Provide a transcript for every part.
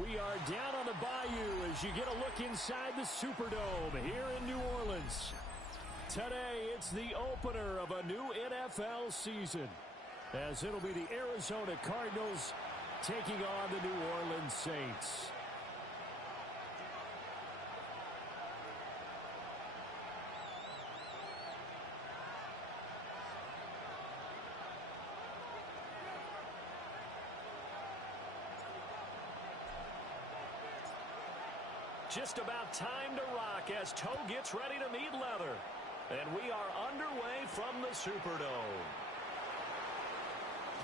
We are down on the bayou as you get a look inside the Superdome here in New Orleans. Today, it's the opener of a new NFL season, as it'll be the Arizona Cardinals taking on the New Orleans Saints. Just about time to rock as toe gets ready to meet leather. And we are underway from the Superdome.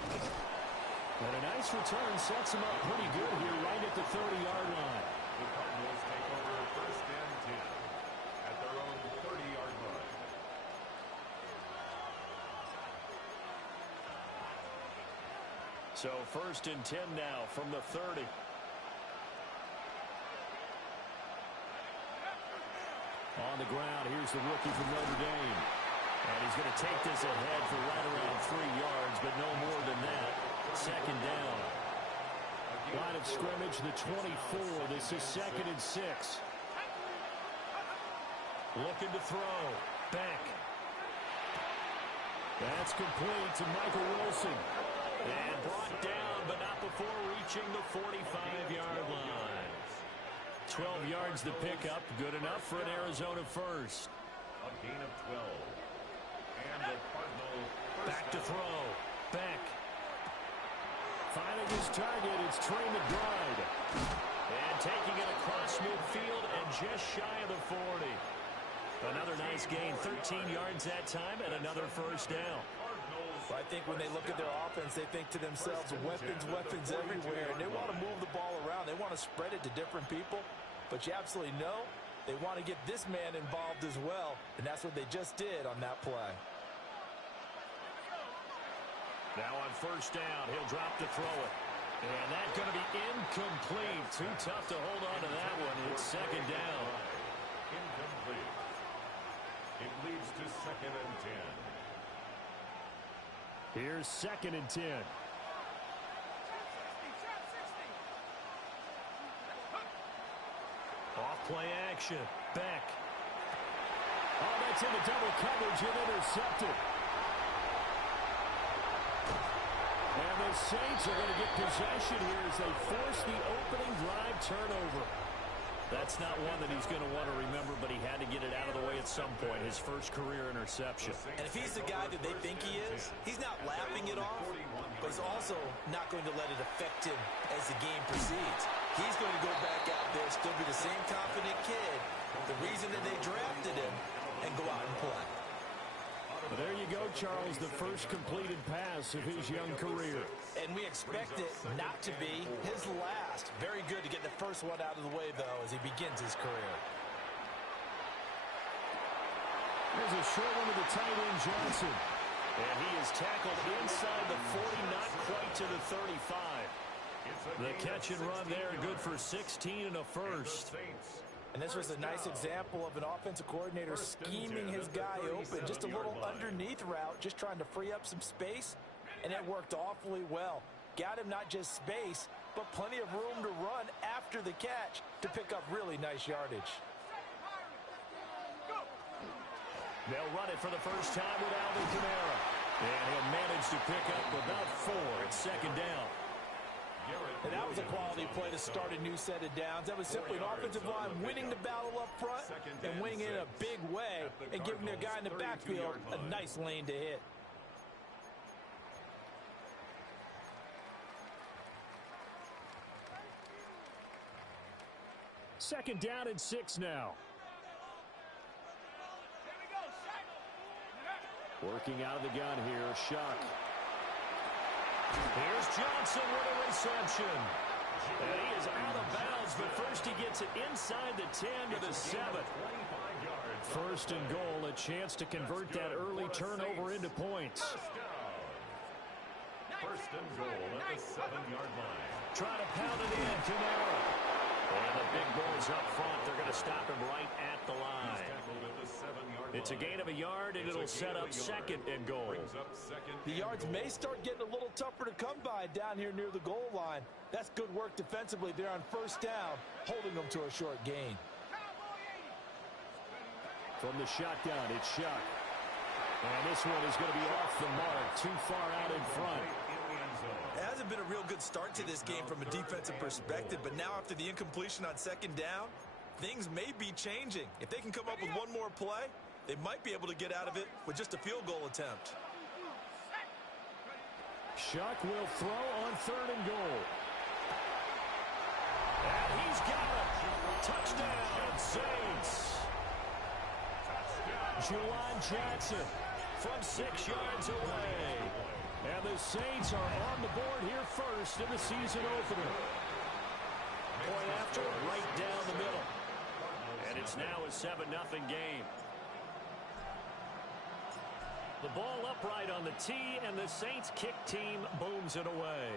And a nice return sets him up pretty good here right at the 30-yard line. The Cardinals take over first and 10 at their own 30-yard line. So first and 10 now from the 30. On the ground, here's the rookie from Notre Dame. And he's going to take this ahead for right around 3 yards, but no more than that. Second down. Line of scrimmage, the 24. This is 2nd and 6. Looking to throw. Back. That's complete to Michael Wilson. And brought down, but not before reaching the 45-yard line. 12 yards to pick up. Good enough for an Arizona first. A gain of 12. And the Cardinal back to throw. Back. Finding his target, it's Trey McBride. And taking it across midfield and just shy of the 40. Another nice gain. 13 yards that time and another first down. I think when they look at their offense, they think to themselves, weapons everywhere, and they want to move the ball around. They want to spread it to different people, but you absolutely know they want to get this man involved as well, and that's what they just did on that play. Now on first down, he'll drop to throw it. And that's going to be incomplete. Too tough to hold on to that one. It's second down. Incomplete. It leads to 2nd and 10. Here's 2nd and 10. Off play action. Back. Oh, that's into double coverage and intercepted. And the Saints are going to get possession here as they force the opening drive turnover. That's not one that he's going to want to remember, but he had to get it out of the way at some point, his first career interception. And if he's the guy that they think he is, he's not laughing it off, but he's also not going to let it affect him as the game proceeds. He's going to go back out there, still be the same confident kid, the reason that they drafted him, and go out and play. Well, there you go, Charles, the first completed pass of his young career. And we expect it not to be his last. Very good to get the first one out of the way, though, as he begins his career. There's a short one to the tight end, Johnson. And he is tackled inside the 40, not quite to the 35. The catch and run there, good for 16 and a first. And this was a nice example of an offensive coordinator scheming his guy open. Just a little underneath route, just trying to free up some space, and it worked awfully well. Got him not just space, but plenty of room to run after the catch to pick up really nice yardage. They'll run it for the first time with Alvin Kamara. And he'll manage to pick up about 4 at second down. And that was a quality play to start a new set of downs. That was simply an offensive line winning the battle up front and winning it in a big way and giving their guy in the backfield a nice lane to hit. Second down and 6 now. Working out of the gun here, Shuck. Here's Johnson with a reception. And he is out of bounds, but first he gets it inside the 10 to the 7. First and goal, a chance to convert that early turnover into points. First and goal at the 7-yard line. Trying to pound it in, Kamara. And the big boys up front, they're going to stop him right at the line. It's a gain of a yard, and it'll set up second and goal. The yards may start getting a little tougher to come by down here near the goal line. That's good work defensively there on first down, holding them to a short gain. From the shotgun, it's Shuck. And this one is going to be off the mark, too far out in front. It hasn't been a real good start to this game from a defensive perspective, but now after the incompletion on second down, things may be changing. If they can come up with one more play, they might be able to get out of it with just a field goal attempt. Shuck will throw on third and goal. And he's got it. Touchdown, Saints. Juwan Johnson from 6 yards away. And the Saints are on the board here first in the season opener. Point after, right down the middle. And it's now a 7-0 game. The ball upright on the tee, and the Saints kick team booms it away.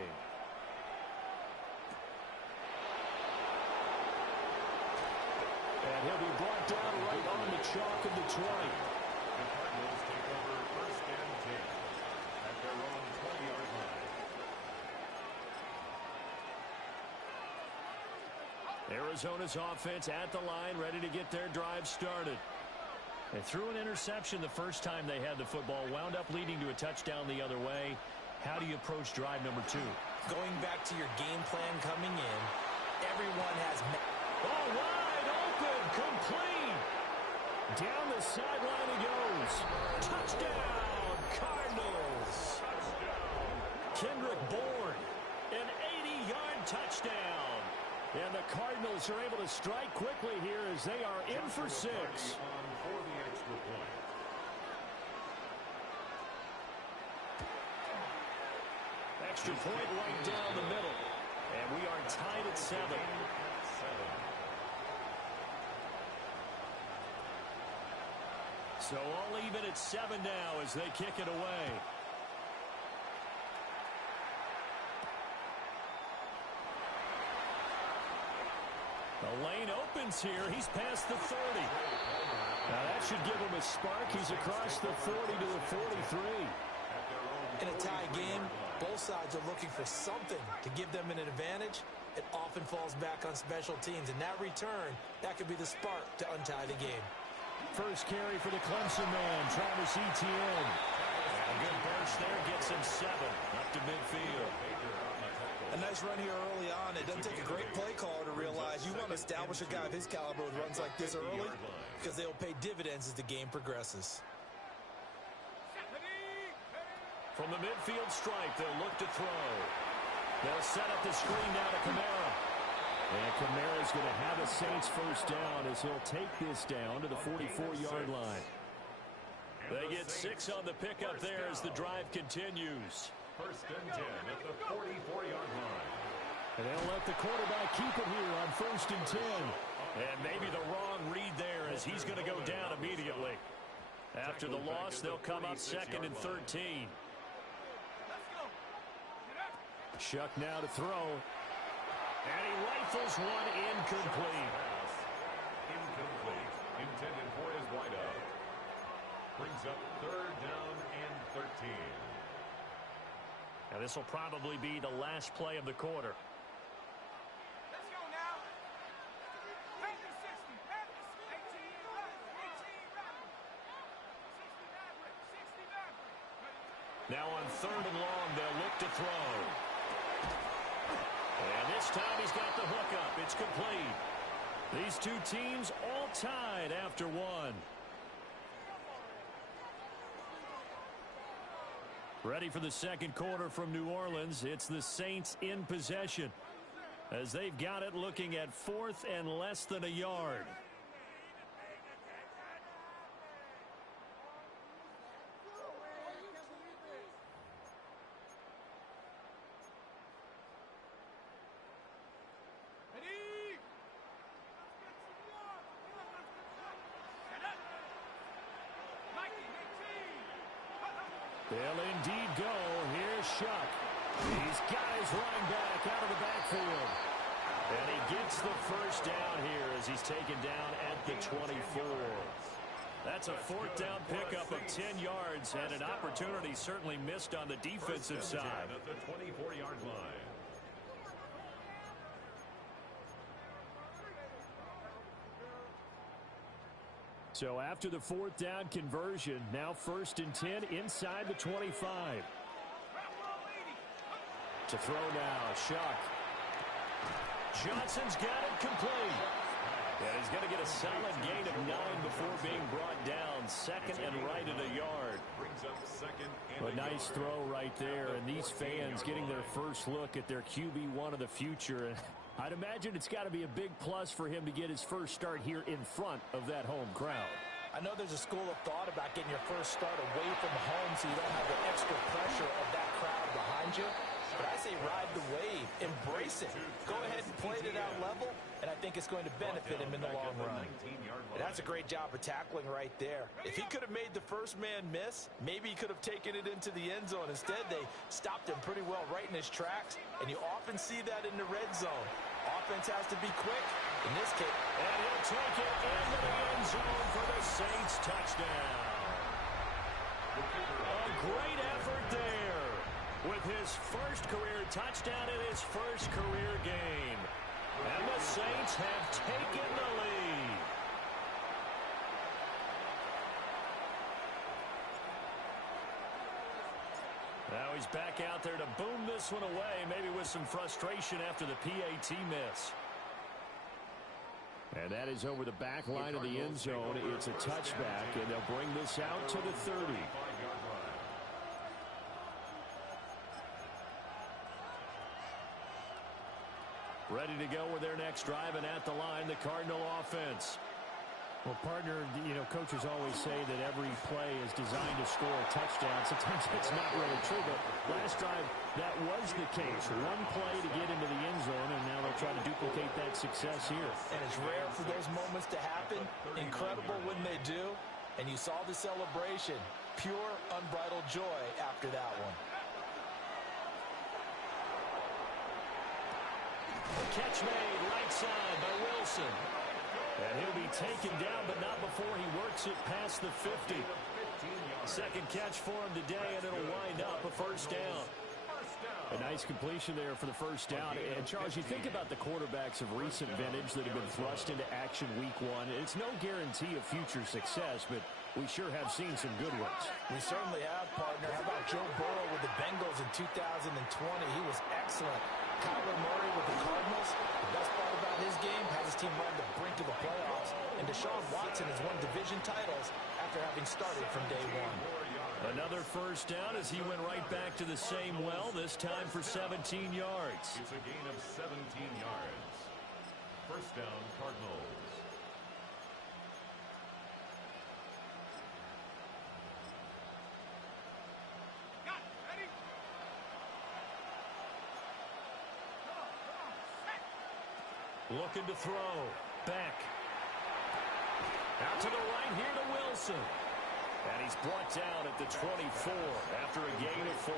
And he'll be brought down right on the chalk of the 20. The Cardinals take over first and 10 at their own 20-yard line. Arizona's offense at the line, ready to get their drive started. They threw an interception the first time they had the football, wound up leading to a touchdown the other way. How do you approach drive number 2? Going back to your game plan coming in, everyone has... Oh, wide open, complete. Down the sideline he goes. Touchdown, Cardinals. Kendrick Bourne, an 80-yard touchdown. And the Cardinals are able to strike quickly here as they are in for 6. For the extra point. Extra point right down the middle. And we are tied at 7. So all even at 7 now as they kick it away. The lane opens here. He's past the 30. Now that should give him a spark. He's across the 40 to the 43. In a tie game, both sides are looking for something to give them an advantage. It often falls back on special teams. In that return, that could be the spark to untie the game. First carry for the Clemson man, Travis Etienne. A good burst there, gets him 7 up to midfield. A nice run here early on. It doesn't take a great play caller to realize you want to establish a guy of his caliber with runs like this early because they'll pay dividends as the game progresses. From the midfield stripe, they'll look to throw. They'll set up the screen now to Kamara. And Kamara's going to have a Saints first down as he'll take this down to the 44-yard line. They get 6 on the pickup there as the drive continues. First and 10 at the 44-yard line. And they'll let the quarterback keep it here on first and 10. And maybe the wrong read there as he's going to go down immediately. After the loss, they'll come up 2nd and 13. Shuck now to throw. And he rifles one incomplete. Incomplete. Intended for his wideout. Brings up 3rd down and 13. Now this will probably be the last play of the quarter. Let's go now. 60. 18. Now on 3rd and long, they'll look to throw. And this time he's got the hookup. It's complete. These two teams all tied after 1. Ready for the second quarter from New Orleans. It's the Saints in possession as they've got it looking at 4th and less than a yard. They'll indeed go. Here's Shuck. He's got his running back out of the backfield. And he gets the first down here as he's taken down at the 24. That's a fourth down pickup of 10 yards and an opportunity certainly missed on the defensive side. At the 24-yard line. So after the fourth down conversion, now 1st and 10 inside the 25. To throw now, Shuck. Johnson's got it complete. And he's going to get a solid gain of 9 before being brought down. 2nd and right at a yard. A nice throw right there. And these fans getting their first look at their QB1 of the future. I'd imagine it's got to be a big plus for him to get his first start here in front of that home crowd. I know there's a school of thought about getting your first start away from home so you don't have the extra pressure of that crowd behind you. But I say ride the wave. Embrace it. Go ahead and play to that level, and I think it's going to benefit him in the long run. And that's a great job of tackling right there. If he could have made the first man miss, maybe he could have taken it into the end zone. Instead, they stopped him pretty well right in his tracks, and you often see that in the red zone. Offense has to be quick. In this case, and he'll take it into the end zone for the Saints touchdown. A great effort there with his first career touchdown in his first career game. And the Saints have taken the lead. Now he's back out there to boom this one away, maybe with some frustration after the PAT miss. And that is over the back line of the end zone. It's a touchback, and they'll bring this out to the 30. Ready to go with their next drive, and at the line, the Cardinal offense. Well, partner, you know, coaches always say that every play is designed to score a touchdown. Sometimes that's not really true, but last drive, that was the case. One play to get into the end zone, and now they'll try to duplicate that success here. And it's rare for those moments to happen. Incredible when they do. And you saw the celebration. Pure, unbridled joy after that one. Catch made right side by Wilson. And he'll be taken down, but not before he works it past the 50. Second catch for him today, and it'll wind up a first down. A nice completion there for the first down. And, Charles, you think about the quarterbacks of recent vintage that have been thrust into action week one. It's no guarantee of future success, but we sure have seen some good ones. We certainly have, partner. How about Joe Burrow with the Bengals in 2020? He was excellent. Kyler Murray with the Cardinals. The best part about his game has his team right on the brink of the playoffs. And Deshaun Watson has won division titles after having started from day one. Another first down as he went right back to the same well, this time for 17 yards. It's a gain of 17 yards. First down, Cardinals. Looking to throw. Back. Out to the right here to Wilson. And he's brought down at the 24 after a gain of 4.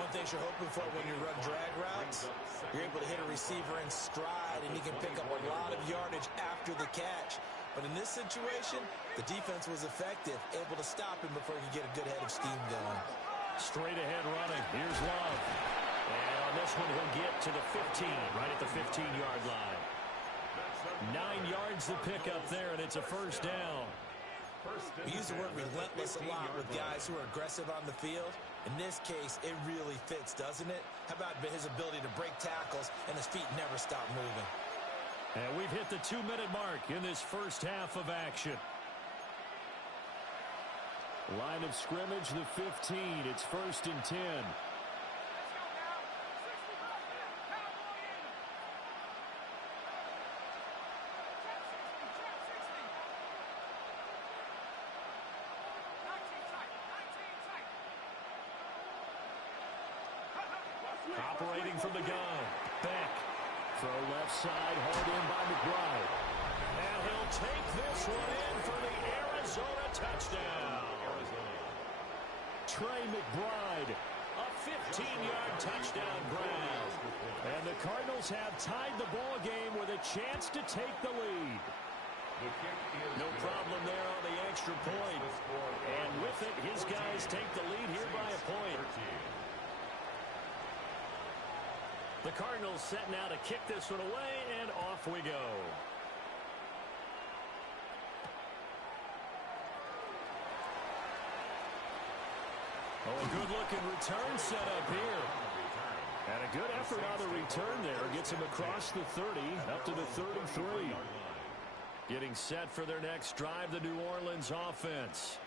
One thing you're hoping for when you run drag routes, you're able to hit a receiver in stride, and he can pick up a lot of yardage after the catch. But in this situation, the defense was effective, able to stop him before he could get a good head of steam going. Straight ahead running. Here's Love. And on this one, he'll get to the 15, right at the 15-yard line. 9 yards to pick up there, and it's a first down. We use the word relentless a lot with guys who are aggressive on the field. In this case, it really fits, doesn't it? How about his ability to break tackles and his feet never stop moving? And we've hit the 2-minute mark in this first half of action. Line of scrimmage, the 15. It's 1st and 10. Operating from the gun. Back. Throw left side, hauled in by McBride. And he'll take this one in for the Arizona touchdown. Trey McBride A 15-yard touchdown grab. And the Cardinals have tied the ball game with a chance to take the lead. No problem there on the extra point. And with it, his guys take the lead here by a point. The Cardinals set now to kick this one away, and off we go. Oh, a good-looking return set up here. And a good effort on the return there. Gets him across the 30, up to the 33. Getting set for their next drive, the New Orleans offense.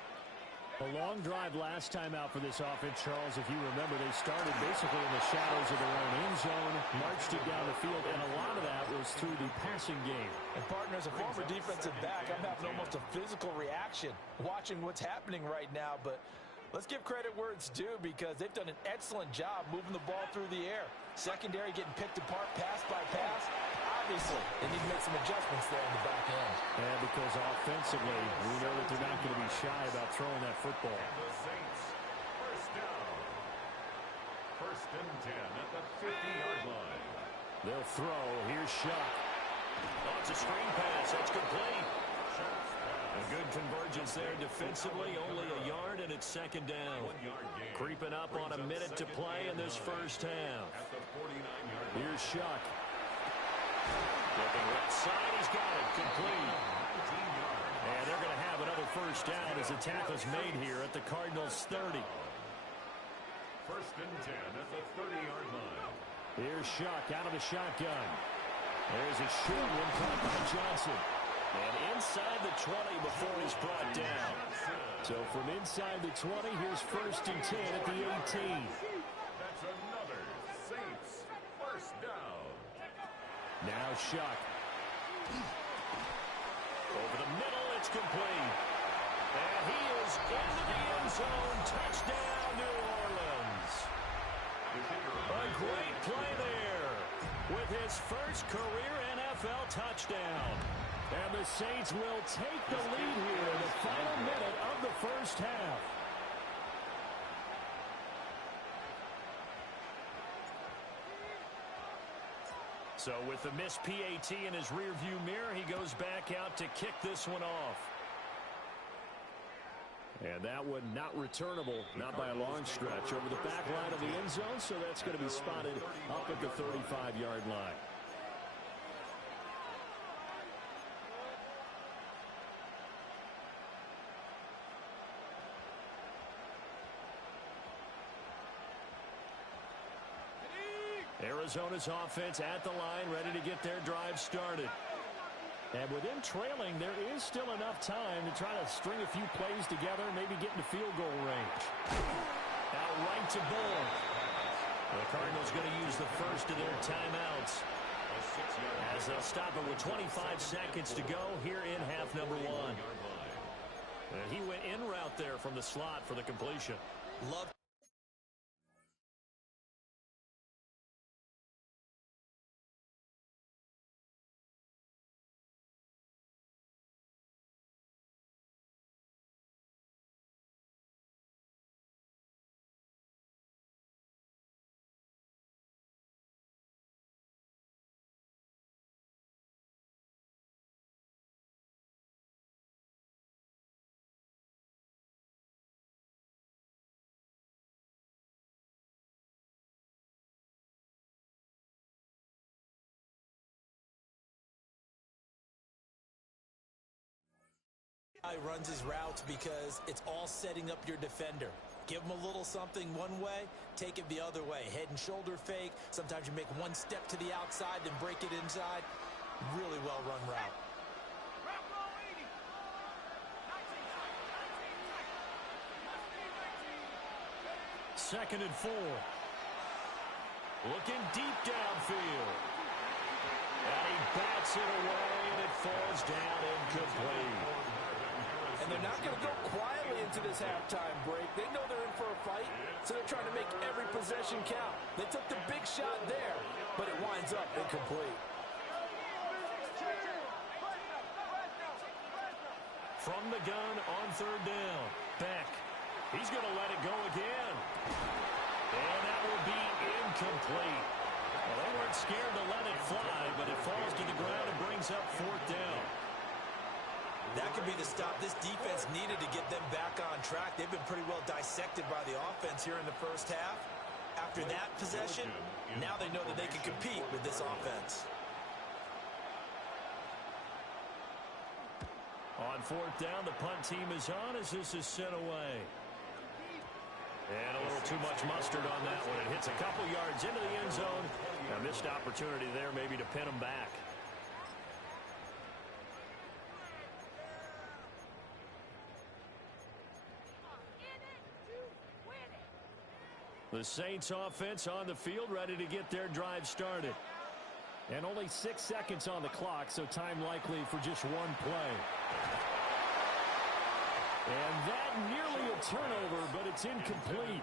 A long drive last time out for this offense, Charles. If you remember, they started basically in the shadows of their own end zone, marched it down the field, and a lot of that was through the passing game. And, partner, as a former defensive back, I'm having almost a physical reaction watching what's happening right now, but let's give credit where it's due because they've done an excellent job moving the ball through the air. Secondary getting picked apart pass by pass. Obviously, they need to make some adjustments there in the back end. And because offensively, we know that they're not going to be shy about throwing that football. And the Saints, first down. First and 10 at the 50-yard line. They'll throw. Here's Shuck. Oh, it's a screen pass. That's complete. A good convergence there defensively. Only a yard, and it's second down. 1 yard gain. Creeping up on a minute to play in this first half. At the 49-yard line. Here's Shuck. Looking left side. He's got it. Complete. And they're going to have another first down as the tackle's made here at the Cardinals' 30. First and 10 at the 30-yard line. Here's Shuck out of the shotgun. There's a short one caught by Johnson. And inside the 20 before he's brought down. So from inside the 20, here's first and 10 at the 18. That's another Saints first down. Now Shuck. Over the middle, it's complete. And he is into the end zone. Touchdown, New Orleans. A great play there with his first career NFL touchdown. And the Saints will take the lead here in the final minute of the first half. So with the missed PAT in his rearview mirror, he goes back out to kick this one off. And that one not returnable, not by a long stretch, over the back line of the end zone, so that's going to be spotted up at the 35-yard line. Arizona's offense at the line, ready to get their drive started. And with them trailing, there is still enough time to try to string a few plays together, maybe get into field goal range. Out right to Bull. The Cardinals going to use the first of their timeouts as they'll stop it with 25 seconds to go here in half number one. And he went in route there from the slot for the completion. Love. He runs his routes because it's all setting up your defender. Give him a little something one way, take it the other way. Head and shoulder fake. Sometimes you make one step to the outside, then break it inside. Really well-run route. Second and 4. Looking deep downfield. And he bats it away, and it falls down incomplete. And they're not going to go quietly into this halftime break. They know they're in for a fight, so they're trying to make every possession count. They took the big shot there, but it winds up incomplete. From the gun on third down. Beck. He's going to let it go again. incomplete. Well, they weren't scared to let it fly, but it falls to the ground and brings up 4th down. That could be the stop this defense needed to get them back on track. They've been pretty well dissected by the offense here in the first half. After that possession, now they know that they can compete with this offense. On 4th down, the punt team is on as this is sent away. And a little too much mustard on that one. It hits a couple yards into the end zone. A missed opportunity there maybe to pin them back. The Saints offense on the field ready to get their drive started. And only 6 seconds on the clock, so time likely for just one play. And that nearly a turnover, but it's incomplete.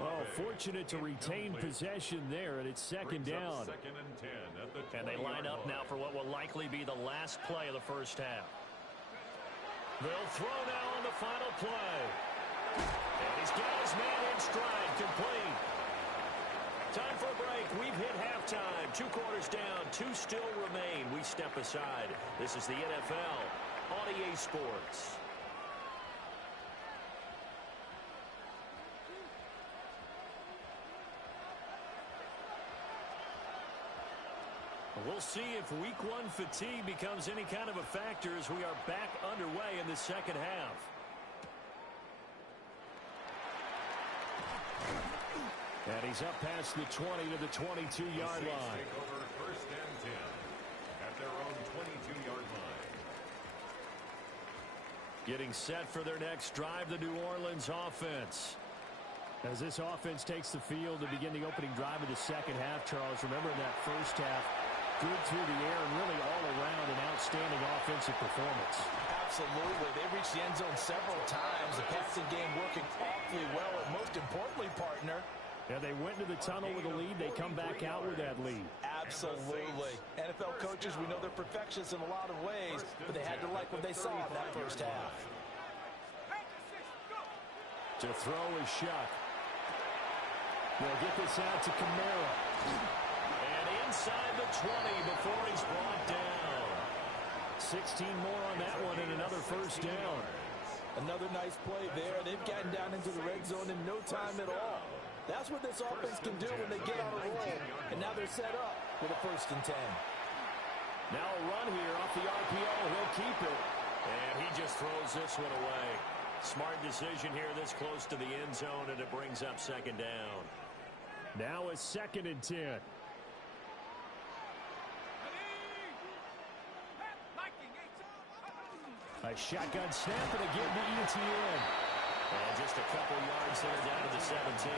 Oh, fortunate to retain possession there, and it's 2nd down. And they line up now for what will likely be the last play of the first half. They'll throw now on the final play. And he's got his man in stride, complete. Time for a break. We've hit halftime. 2 quarters down, 2 still remain. We step aside. This is the NFL on EA Sports. We'll see if week 1 fatigue becomes any kind of a factor as we are back underway in the second half. And he's up past the 20 to the 22-yard line. Take over 1st and 10 at their own 22-yard line. Getting set for their next drive, the New Orleans offense. As this offense takes the field to begin the opening drive of the second half, Charles, remember in that first half, good through the air and really all around an outstanding offensive performance. Absolutely. They reached the end zone several times. The passing game working awfully well, and most importantly, partner, yeah, they went into the tunnel with a lead. They come back out with that lead. Absolutely. NFL coaches, we know they're perfectionists in a lot of ways, but they had to like what they saw in that first half. To throw is Shuck. They'll get this out to Kamara. And inside the 20 before he's brought down. 16 more on that one and another first down. Another nice play there. They've gotten down into the red zone in no time at all. That's what this offense can do when they get on a roll. And now they're set up with a 1st and 10. Now a run here off the RPO. He'll keep it. And he just throws this one away. Smart decision here this close to the end zone, and it brings up 2nd down. Now a 2nd and 10. A shotgun snap and again to ETN. And just a couple yards there down to the 17.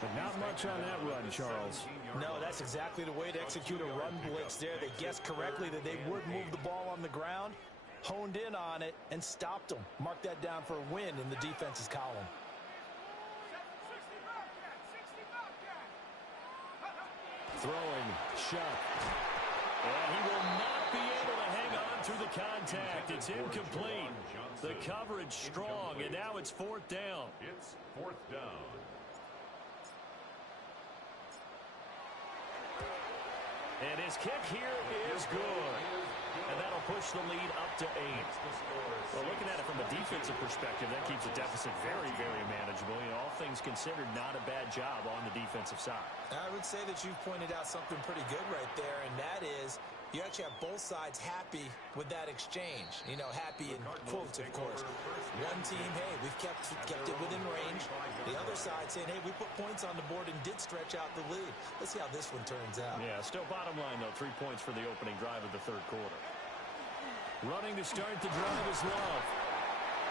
But not much on that run, Charles. No, that's exactly the way to execute a run blitz there. They guessed correctly that they would move the ball on the ground, honed in on it, and stopped them. Mark that down for a win in the defense's column. Throwing, Shuck. And he will not be able to hang on through the contact. It's incomplete. The coverage strong, and now it's 4th down. It's 4th down. And his kick here is good. And that'll push the lead up to 8. Well, looking at it from a defensive perspective, that keeps the deficit very, very manageable. You know, all things considered, not a bad job on the defensive side. I would say that you've pointed out something pretty good right there, and that is you actually have both sides happy with that exchange. You know, happy in quotes, of course. One team, hey, we've kept it within range. The other side saying, hey, we put points on the board and did stretch out the lead. Let's see how this one turns out. Yeah, still bottom line, though, 3 points for the opening drive of the 3rd quarter. Running to start the drive is Love.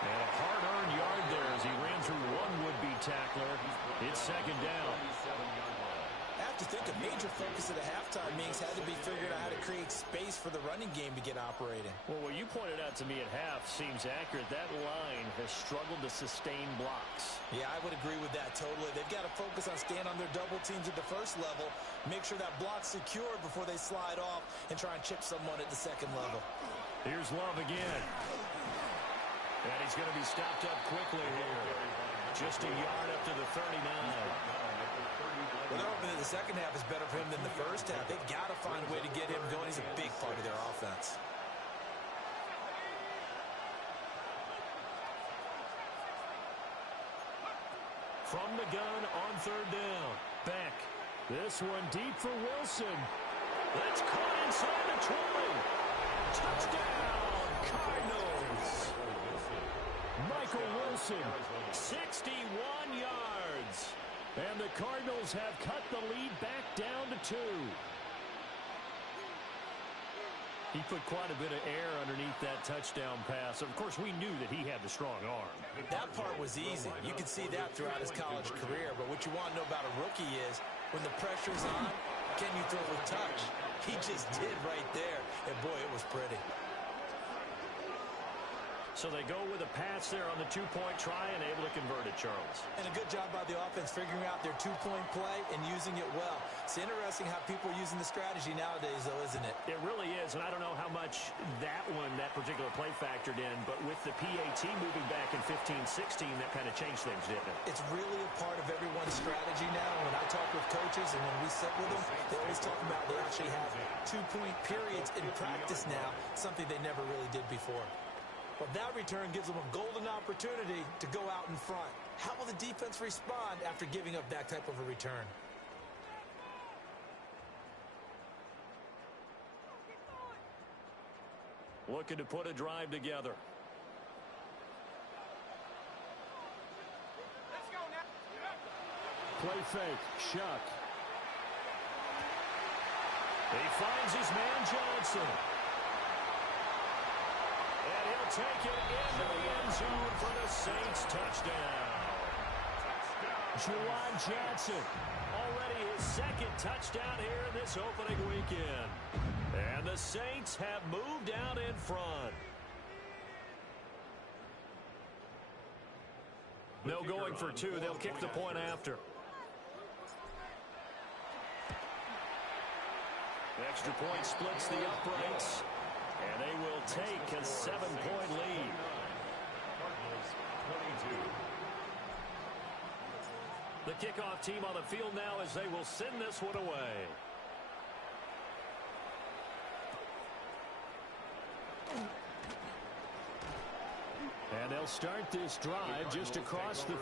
And a hard-earned yard there as he ran through one would-be tackler. It's 2nd down. I have to think a major focus of the halftime meetings had to be figuring out how to create space for the running game to get operating. Well, what you pointed out to me at half seems accurate. That line has struggled to sustain blocks. Yeah, I would agree with that totally. They've got to focus on staying on their double teams at the first level, make sure that block's secure before they slide off and try and chip someone at the 2nd level. Here's Love again. And he's going to be stopped up quickly here. Just a yard up to the 39. Well, they're hoping that the second half is better for him than the first half. They've got to find a way to get him going. He's a big part of their offense. From the gun on third down. Beck. This one deep for Wilson. That's caught inside the 20. Touchdown, Cardinals. Michael Wilson, 61 yards. And the Cardinals have cut the lead back down to 2. He put quite a bit of air underneath that touchdown pass. Of course, we knew that he had the strong arm. That part was easy. You could see that throughout his college career. But what you want to know about a rookie is when the pressure's on, can you throw with touch? He just did right there. And, boy, it was pretty. So they go with a pass there on the two-point try and able to convert it, Charles. And a good job by the offense figuring out their two-point play and using it well. It's interesting how people are using the strategy nowadays, though, isn't it? It really is, and I don't know how much that particular play factored in, but with the PAT moving back in 15-16, that kind of changed things, didn't it? It's really a part of everyone's strategy now. When I talk with coaches and when we sit with them, they always talk about they actually have two-point periods in practice now, something they never really did before. Well, that return gives them a golden opportunity to go out in front. How will the defense respond after giving up that type of a return? Looking to put a drive together. Let's go now. Play fake. Shuck. He finds his man Johnson. And he'll take it into the end zone for the Saints touchdown. Juwan Johnson, already his second touchdown here in this opening weekend. And the Saints have moved out in front. No going for two. They'll kick the point after. Extra point splits the uprights. And they will take a 7-point lead. Cardinals 22. The kickoff team on the field now as they will send this one away. And they'll start this drive just across the...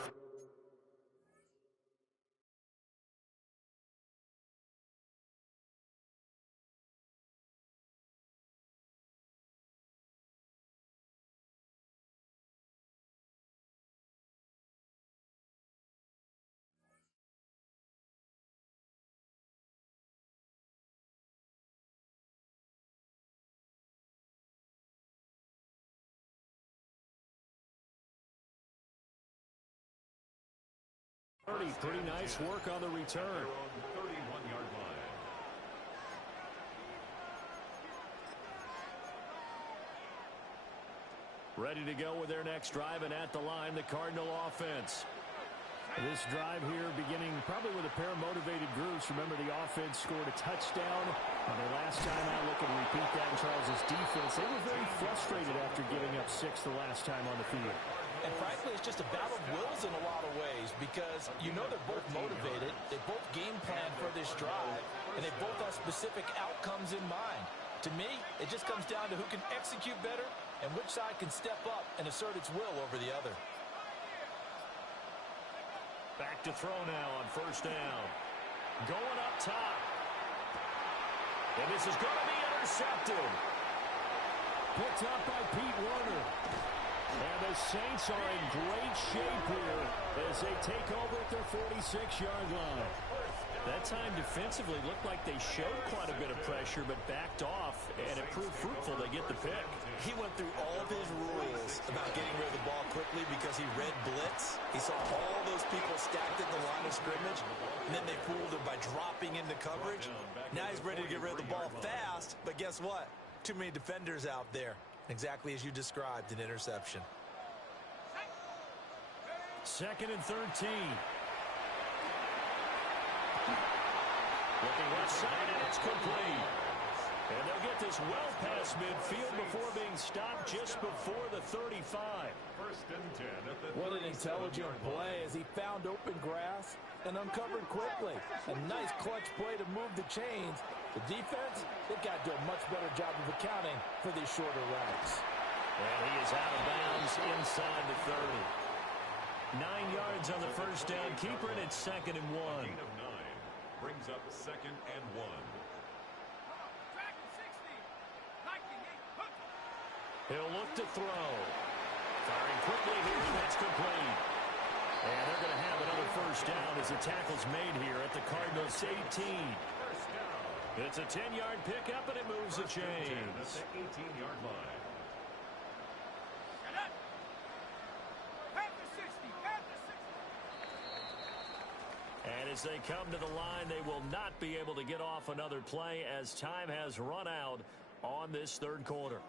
Pretty nice work on the return. 31-yard line. Ready to go with their next drive, and at the line, the Cardinal offense. This drive here beginning probably with a pair of motivated groups. Remember, the offense scored a touchdown on their last time out. Look and repeat that in Charles's defense. They were very frustrated after giving up 6 the last time on the field. And frankly, it's just a battle of wills in a lot of ways because you know they're both motivated. They both game plan for this drive, and they both have specific outcomes in mind. To me, it just comes down to who can execute better and which side can step up and assert its will over the other. Back to throw now on first down. Going up top. And this is going to be intercepted. Picked up by Pete Werner. And the Saints are in great shape here as they take over at their 46-yard line. That time defensively looked like they showed quite a bit of pressure but backed off, and it proved fruitful. They get the pick. He went through all of his rules about getting rid of the ball quickly because he read blitz. He saw all those people stacked at the line of scrimmage, and then they fooled him by dropping into coverage. Now he's ready to get rid of the ball fast, but guess what? Too many defenders out there. Exactly as you described, an interception. 2nd and 13. Looking left side, and it's complete. And they'll get this well past midfield before being stopped just before the 35. First and 10 at the What an intelligent play as he found open grass and uncovered quickly. A nice clutch play to move the chains. The defense, they've got to do a much better job of accounting for these shorter routes. And he is out of bounds inside the 30. 9 yards on the first down keeper, and it's 2nd and 1. Gain of 9 brings up 2nd and 1. He'll look to throw. Firing quickly here, that's complete. And they're going to have another first down as the tackle's made here at the Cardinals' 18. It's a 10-yard pickup, and it moves the chains. At the 18-yard line. And as they come to the line, they will not be able to get off another play as time has run out on this third quarter.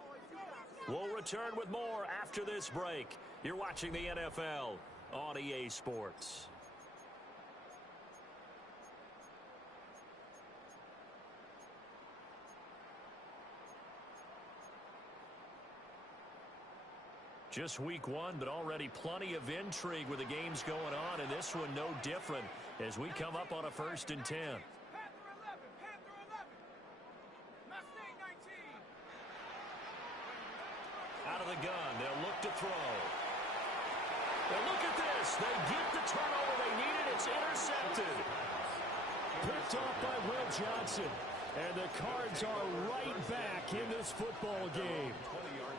We'll return with more after this break. You're watching the NFL on EA Sports. Just week 1, but already plenty of intrigue with the games going on, and this one no different as we come up on a 1st and 10. Out of the gun, they'll look to throw. And look at this. They get the turnover they needed. It's intercepted. Picked off by Will Johnson. And the Cards are right back in this football game.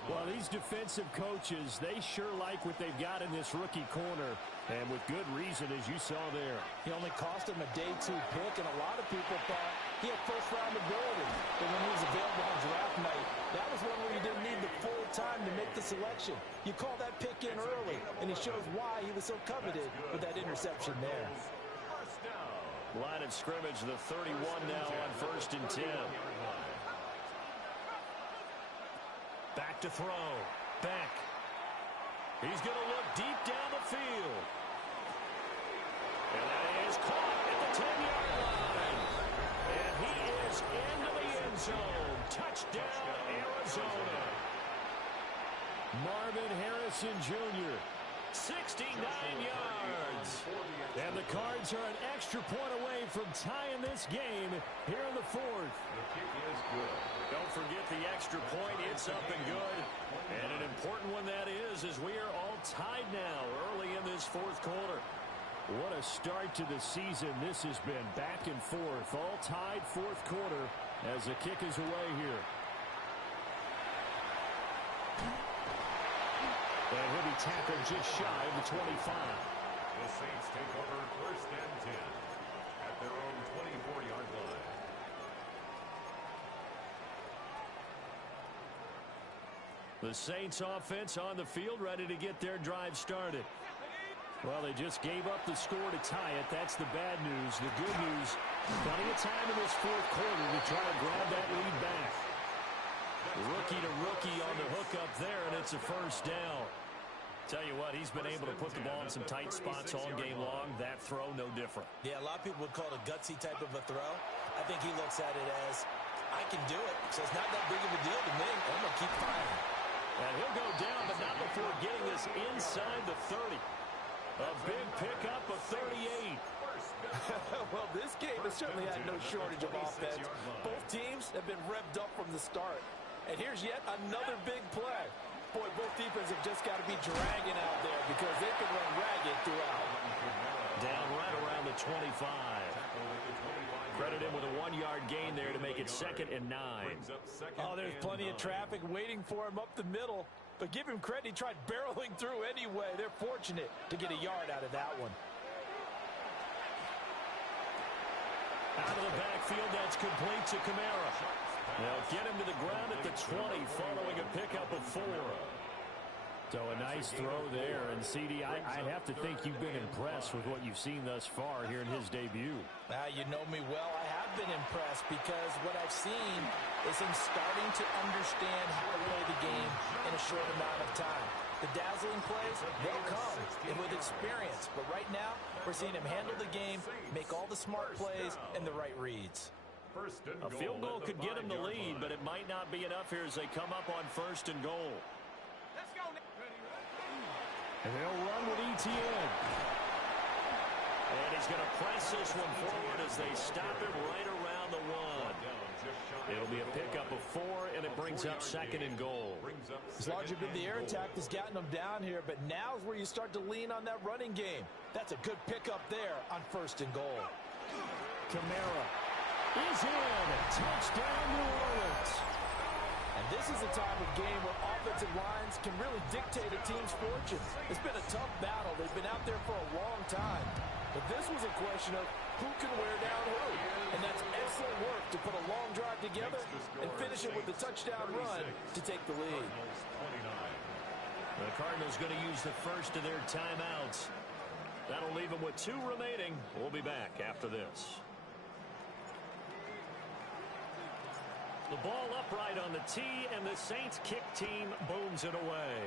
Well, these defensive coaches, they sure like what they've got in this rookie corner. And with good reason, as you saw there. He only cost him a day 2 pick, and a lot of people thought he had first-round ability. But when he was available on draft night, that was one where you didn't need the full time to make the selection. You call that pick in early, and he shows why he was so coveted with that interception there. Line of scrimmage, the 31 now on 1st and 10. Back to throw. Back. He's going to look deep down the field. And that is caught at the 10-yard line. And he is into the end zone. Touchdown, Arizona. Marvin Harrison Jr., 69 yards. And the Cards are an extra point away from tying this game here in the 4th. The kick is good. Don't forget the extra point. It's up and good. And an important one that is, as we are all tied now early in this 4th quarter. What a start to the season this has been. Back and forth, all tied 4th quarter as the kick is away here. And he'll be tackled just shy of the 25. The Saints take over 1st and 10 at their own 24-yard line. The Saints offense on the field, ready to get their drive started. Well, they just gave up the score to tie it. That's the bad news. The good news, plenty of time in this 4th quarter to try to grab that lead back. Rookie to rookie on the hook up there, and it's a first down. Tell you what, he's been able to put the ball in some tight spots all game long. That throw, no different. Yeah, a lot of people would call it a gutsy type of a throw. I think he looks at it as, I can do it, so it's not that big of a deal to me. I'm going to keep firing. And he'll go down, but not before getting this inside the 30. A big pickup of 38. Well, this game has certainly had no shortage of offense. Both teams have been revved up from the start. And here's yet another big play. Boy, both defenses have just got to be dragging out there because they can run ragged throughout. Down right around the 25. Credit him with a 1-yard gain there to make it 2nd and 9. Oh, there's plenty of traffic waiting for him up the middle. But give him credit, he tried barreling through anyway. They're fortunate to get a yard out of that one. Out of the backfield, that's complete to Kamara. They'll get him to the ground at the 20 following a pickup of 4. So a nice throw there. And, CD, I have to think you've been impressed with what you've seen thus far here in his debut. You know me well. I have been impressed because what I've seen is him starting to understand how to play the game in a short amount of time. The dazzling plays, they'll come with experience. But right now, we're seeing him handle the game, make all the smart plays, and the right reads. A field goal could get them the lead, but it might not be enough here as they come up on 1st and goal. Let's go. And they'll run with Etienne. And he's going to press this one forward as they stop him right around the 1. It'll be a pickup of 4, and it brings up 2nd and goal. It's largely been the air attack that's gotten them down here, but now's where you start to lean on that running game. That's a good pickup there on 1st and goal. Kamara is in. Touchdown, New Orleans. And this is a time of game where offensive lines can really dictate a team's fortunes. It's been a tough battle. They've been out there for a long time. But this was a question of who can wear down who. And that's excellent work to put a long drive together and finish it with a touchdown run to take the lead. The Cardinals going to use the first of their timeouts. That'll leave them with 2 remaining. We'll be back after this. The ball upright on the tee, and the Saints kick team booms it away.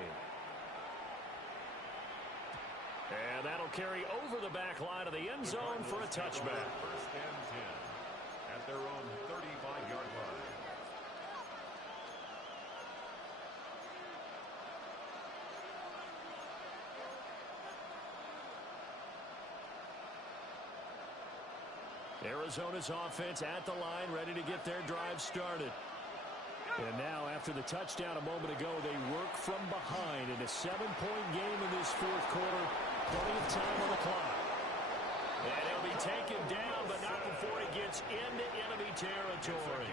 And that'll carry over the back line of the end zone for a touchback. 1st and 10 at their own 35-yard line. Arizona's offense at the line, ready to get their drive started. And now, after the touchdown a moment ago, they work from behind in a 7-point game in this 4th quarter. Plenty of time on the clock. And he'll be taken down, but not before he gets into enemy territory.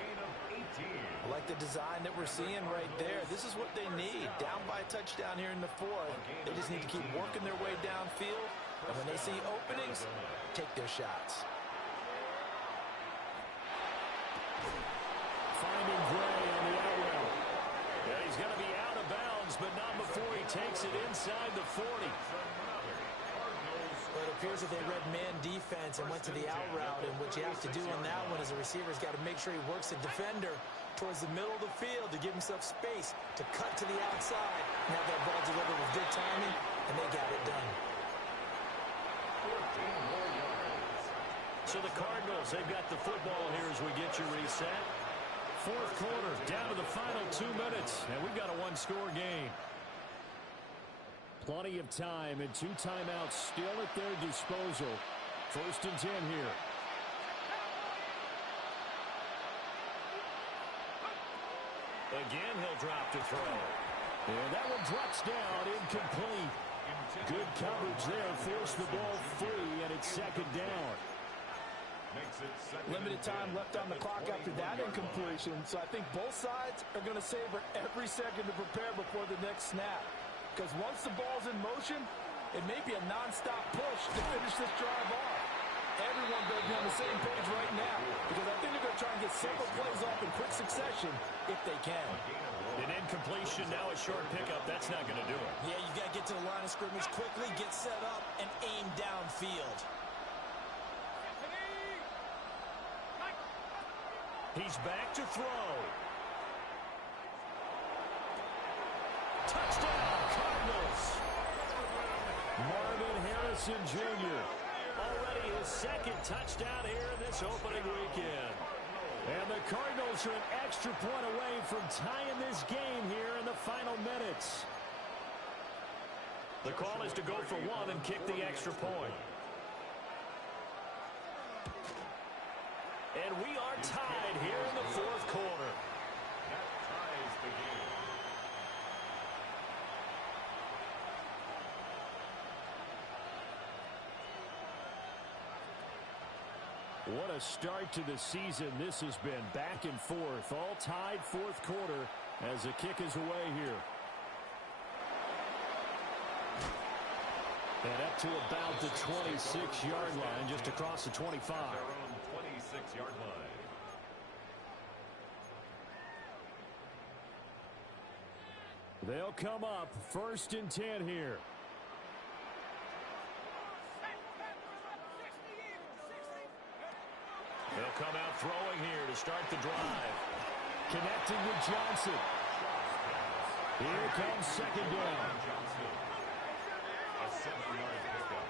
I like the design that we're seeing right there. This is what they need. Down by a touchdown here in the 4th. They just need to keep working their way downfield. And when they see openings, take their shots. Finding Gray on the out route. Yeah, he's going to be out of bounds, but not before he takes it inside the 40. Well, it appears that they read man defense and went to the out route, and what you have to do on that one as a receiver has got to make sure he works the defender towards the middle of the field to give himself space to cut to the outside and have that ball delivered with good timing, and they got it done. So the Cardinals, they've got the football here as we get you reset. 4th quarter, down to the final 2 minutes, and we've got a 1-score game. Plenty of time and 2 timeouts still at their disposal. 1st and 10 here. Again, he'll drop to throw. And that one drops down, incomplete. Good coverage there, forced the ball free, and it's 2nd down. Limited time left on the clock after that incompletion, so I think both sides are going to savor every second to prepare before the next snap. Because once the ball's in motion, it may be a nonstop push to finish this drive off. Everyone better be on the same page right now, because I think they're going to try and get several plays off in quick succession if they can. An incompletion, now a short pickup. That's not going to do it. Yeah, you got to get to the line of scrimmage quickly, get set up, and aim downfield. He's back to throw. Touchdown, Cardinals. Marvin Harrison Jr. already his 2nd touchdown here in this opening weekend. And the Cardinals are an extra point away from tying this game here in the final minutes. The call is to go for 1 and kick the extra point. And we are tied here in the 4th quarter. That ties the game. What a start to the season this has been. Back and forth, all tied 4th quarter as the kick is away here. And up to about the 26-yard line, just across the 25. Their own 26-yard line. They'll come up 1st and 10 here. They'll come out throwing here to start the drive. Connecting with Johnson. Here comes 2nd down. Johnson. A 7-yard pickup.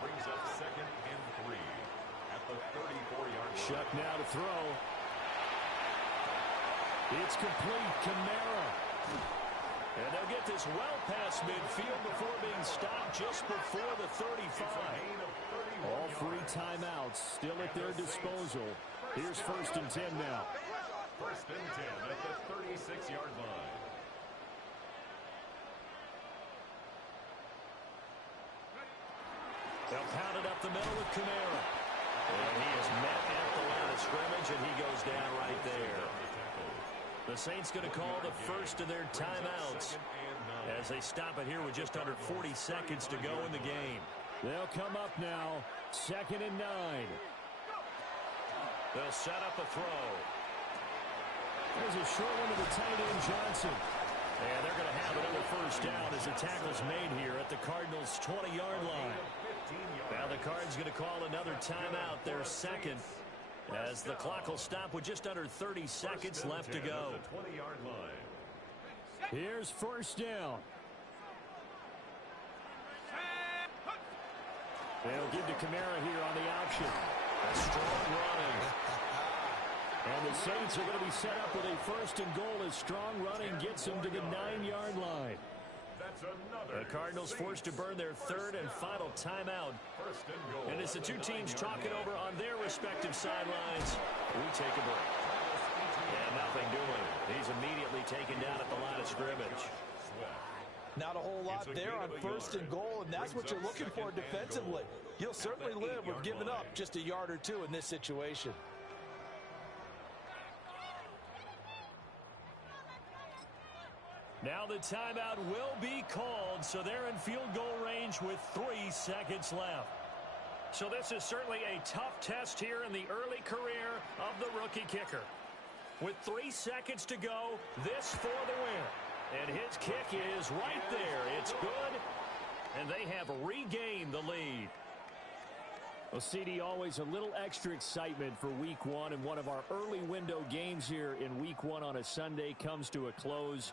Brings up 2nd and 3 at the 34-yard line. Shuck now to throw. It's complete. Kamara. And they'll get this well past midfield before being stopped just before the 35. All 3 timeouts still at their disposal. Here's 1st and 10 now. 1st and 10 at the 36-yard line. They'll pound it up the middle with Kamara. And he is met at the line of scrimmage, and he goes down right there. The Saints going to call the first of their timeouts as they stop it here with just under 40 seconds to go in the game. They'll come up now, 2nd and 9. They'll set up a throw. There's a short one to the tight end, Johnson. And they're going to have another 1st down as the tackle's made here at the Cardinals' 20-yard line. Now the Cards going to call another timeout, their 2nd, as the clock will stop with just under 30 seconds left to go. 20-yard line. Here's 1st down. They'll give to Kamara here on the option. A strong running. And the Saints are going to be set up with a 1st and goal as strong running gets them to the 9-yard line. The Cardinals forced to burn their 3rd and final timeout. And as the 2 teams talk it over on their respective sidelines, we take a break. And nothing doing. He's immediately taken down at the line of scrimmage. Not a whole lot there on 1st and goal, and that's what you're looking for defensively. You'll certainly live with giving up just a yard or 2 in this situation. Now the timeout will be called, so they're in field goal range with 3 seconds left. So this is certainly a tough test here in the early career of the rookie kicker. With 3 seconds to go, this for the win. And his kick is right there. It's good, and they have regained the lead. Well, CD, always a little extra excitement for Week 1, and one of our early window games here in Week 1 on a Sunday comes to a close.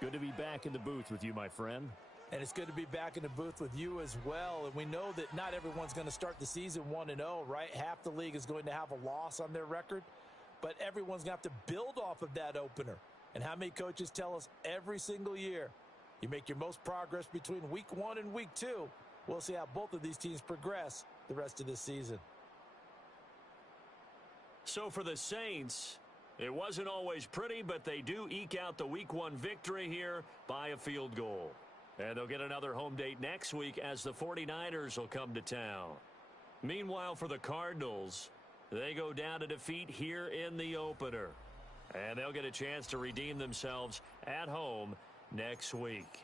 Good to be back in the booth with you, my friend. And it's good to be back in the booth with you as well. And we know that not everyone's going to start the season 1-0, right? Half the league is going to have a loss on their record. But everyone's going to have to build off of that opener. And how many coaches tell us every single year, you make your most progress between Week 1 and Week 2. We'll see how both of these teams progress the rest of this season. So for the Saints, it wasn't always pretty, but they do eke out the Week 1 victory here by a field goal. And they'll get another home date next week as the 49ers will come to town. Meanwhile, for the Cardinals, they go down to defeat here in the opener. And they'll get a chance to redeem themselves at home next week.